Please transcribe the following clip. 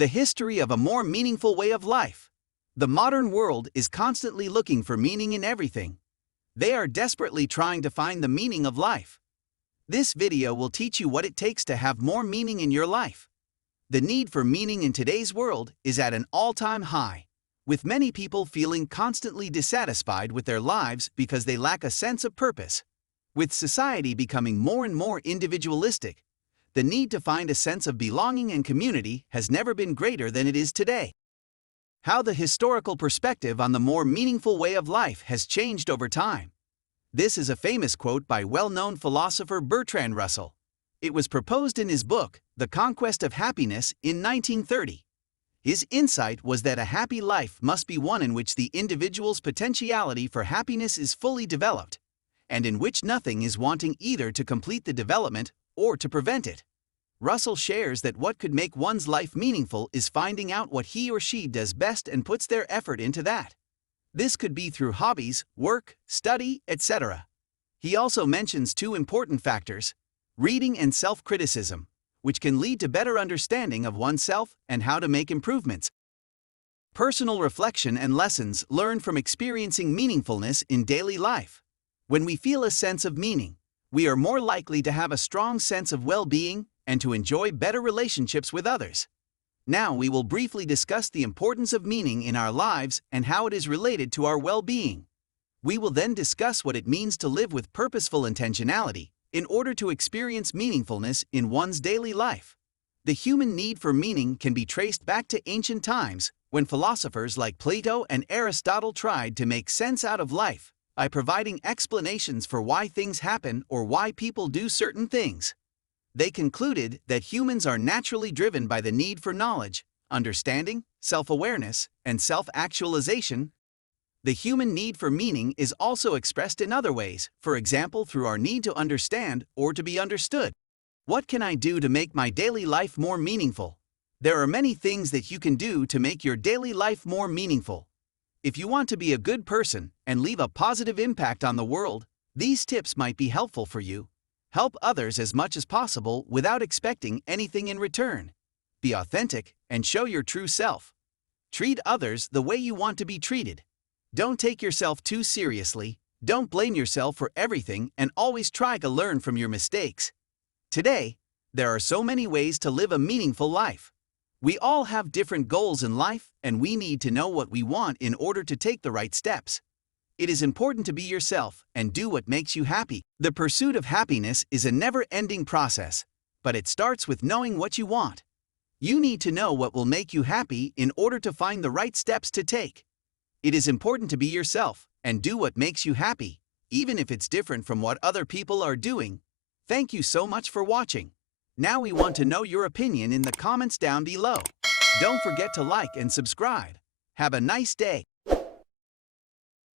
The history of a more meaningful way of life. The modern world is constantly looking for meaning in everything. They are desperately trying to find the meaning of life. This video will teach you what it takes to have more meaning in your life. The need for meaning in today's world is at an all-time high, with many people feeling constantly dissatisfied with their lives because they lack a sense of purpose. With society becoming more and more individualistic, the need to find a sense of belonging and community has never been greater than it is today. How the historical perspective on the more meaningful way of life has changed over time. This is a famous quote by well-known philosopher Bertrand Russell. It was proposed in his book, The Conquest of Happiness, in 1930. His insight was that a happy life must be one in which the individual's potentiality for happiness is fully developed, and in which nothing is wanting either to complete the development or to prevent it. Russell shares that what could make one's life meaningful is finding out what he or she does best and puts their effort into that. This could be through hobbies, work, study, etc. He also mentions two important factors: reading and self-criticism, which can lead to better understanding of oneself and how to make improvements. Personal reflection and lessons learned from experiencing meaningfulness in daily life. When we feel a sense of meaning, we are more likely to have a strong sense of well-being and to enjoy better relationships with others. Now we will briefly discuss the importance of meaning in our lives and how it is related to our well-being. We will then discuss what it means to live with purposeful intentionality in order to experience meaningfulness in one's daily life. The human need for meaning can be traced back to ancient times, when philosophers like Plato and Aristotle tried to make sense out of life by providing explanations for why things happen or why people do certain things. They concluded that humans are naturally driven by the need for knowledge, understanding, self-awareness, and self-actualization. The human need for meaning is also expressed in other ways, for example through our need to understand or to be understood. What can I do to make my daily life more meaningful? There are many things that you can do to make your daily life more meaningful. If you want to be a good person and leave a positive impact on the world, these tips might be helpful for you. Help others as much as possible without expecting anything in return. Be authentic and show your true self. Treat others the way you want to be treated. Don't take yourself too seriously, don't blame yourself for everything, and always try to learn from your mistakes. Today, there are so many ways to live a meaningful life. We all have different goals in life, and we need to know what we want in order to take the right steps. It is important to be yourself and do what makes you happy. The pursuit of happiness is a never-ending process, but it starts with knowing what you want. You need to know what will make you happy in order to find the right steps to take. It is important to be yourself and do what makes you happy, even if it's different from what other people are doing. Thank you so much for watching. Now we want to know your opinion in the comments down below. Don't forget to like and subscribe. Have a nice day.